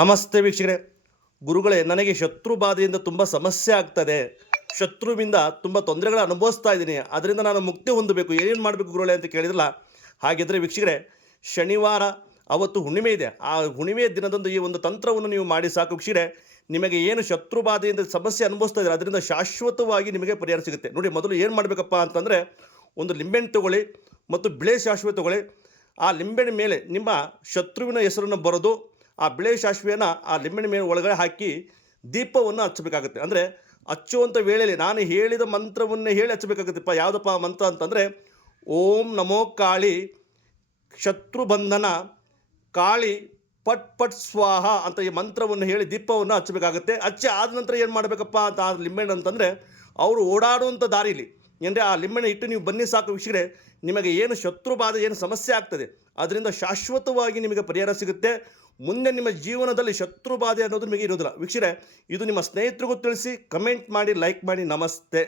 ನಮಸ್ತೆ ವೀಕ್ಷಕರೇ. ಗುರುಗಳೇ, ನನಗೆ ಶತ್ರು ಬಾಧೆಯಿಂದ ತುಂಬ ಸಮಸ್ಯೆ ಆಗ್ತದೆ. ಶತ್ರುವಿಂದ ತುಂಬ ತೊಂದರೆಗಳ ಅನುಭವಿಸ್ತಾ ಇದ್ದೀನಿ. ಅದರಿಂದ ನಾನು ಮುಕ್ತಿ ಹೊಂದಬೇಕು. ಏನೇನು ಮಾಡಬೇಕು ಗುರುಗಳೇ ಅಂತ ಕೇಳಿದ್ರಲ್ಲ? ಹಾಗಿದ್ರೆ ವೀಕ್ಷಕರೇ, ಶನಿವಾರ ಅವತ್ತು ಹುಣ್ಣಿಮೆ ಇದೆ. ಆ ಹುಣ್ಣಿಮೆಯ ದಿನದಂದು ಈ ಒಂದು ತಂತ್ರವನ್ನು ನೀವು ಮಾಡಿ ಸಾಕು ವೀಕ್ಷಕರೇ. ನಿಮಗೆ ಏನು ಶತ್ರು ಬಾಧೆಯಿಂದ ಸಮಸ್ಯೆ ಅನುಭವಿಸ್ತಾ ಇದ್ದಾರೆ ಅದರಿಂದ ಶಾಶ್ವತವಾಗಿ ನಿಮಗೆ ಪರಿಹಾರ ಸಿಗುತ್ತೆ. ನೋಡಿ, ಮೊದಲು ಏನು ಮಾಡಬೇಕಪ್ಪ ಅಂತಂದರೆ, ಒಂದು ಲಿಂಬೆಣ್ಣು ತಗೊಳ್ಳಿ ಮತ್ತು ಬಿಳೆ ಶಾಶ್ವತ ತಗೊಳ್ಳಿ. ಆ ಲಿಂಬೆಣ್ಣೆ ಮೇಲೆ ನಿಮ್ಮ ಶತ್ರುವಿನ ಹೆಸರನ್ನು ಬರೆದು ಆ ಬಿಳಿ ಸಾಸಿವೆಯನ್ನು ಆ ಲಿಂಬೆಣ್ಣೆ ಮೇಲೆ ಒಳಗಡೆ ಹಾಕಿ ದೀಪವನ್ನು ಹಚ್ಚಬೇಕಾಗುತ್ತೆ. ಅಂದರೆ ಹಚ್ಚುವಂಥ ವೇಳೆಯಲ್ಲಿ ನಾನು ಹೇಳಿದ ಮಂತ್ರವನ್ನೇ ಹೇಳಿ ಹಚ್ಚಬೇಕಾಗುತ್ತಪ್ಪ. ಯಾವುದಪ್ಪ ಮಂತ್ರ ಅಂತಂದರೆ, ಓಂ ನಮೋ ಕಾಳಿ ಶತ್ರುಬಂಧನ ಕಾಳಿ ಪಟ್ ಪಟ್ ಸ್ವಾಹ ಅಂತ ಈ ಮಂತ್ರವನ್ನು ಹೇಳಿ ದೀಪವನ್ನು ಹಚ್ಚಬೇಕಾಗುತ್ತೆ. ಹಚ್ಚಿ ಆದ ನಂತರ ಏನು ಮಾಡಬೇಕಪ್ಪ ಅಂತ ಆ ಲಿಂಬೆಹಣ್ಣು ಅಂತಂದರೆ, ಅವರು ಓಡಾಡುವಂಥ ದಾರಿಲಿ ಅಂದರೆ ಆ ಲಿಂಬೆಹಣ್ಣು ಇಟ್ಟು ನೀವು ಬನ್ನಿ ಸಾಕು ವೀಕ್ಷಕರೇ. ನಿಮಗೆ ಏನು ಶತ್ರು ಬಾಧೆ, ಏನು ಸಮಸ್ಯೆ ಆಗ್ತದೆ, ಅದರಿಂದ ಶಾಶ್ವತವಾಗಿ ನಿಮಗೆ ಪರಿಹಾರ ಸಿಗುತ್ತೆ. ಮುಂದೆ ನಿಮ್ಮ ಜೀವನದಲ್ಲಿ ಶತ್ರು ಬಾಧೆ ಅನ್ನೋದು ನಿಮಗೆ ಇರೋದಿಲ್ಲ ವೀಕ್ಷರೆ ಇದು ನಿಮ್ಮ ಸ್ನೇಹಿತರಿಗೂ ತಿಳಿಸಿ, ಕಮೆಂಟ್ ಮಾಡಿ, ಲೈಕ್ ಮಾಡಿ, ನಮಸ್ತೆ.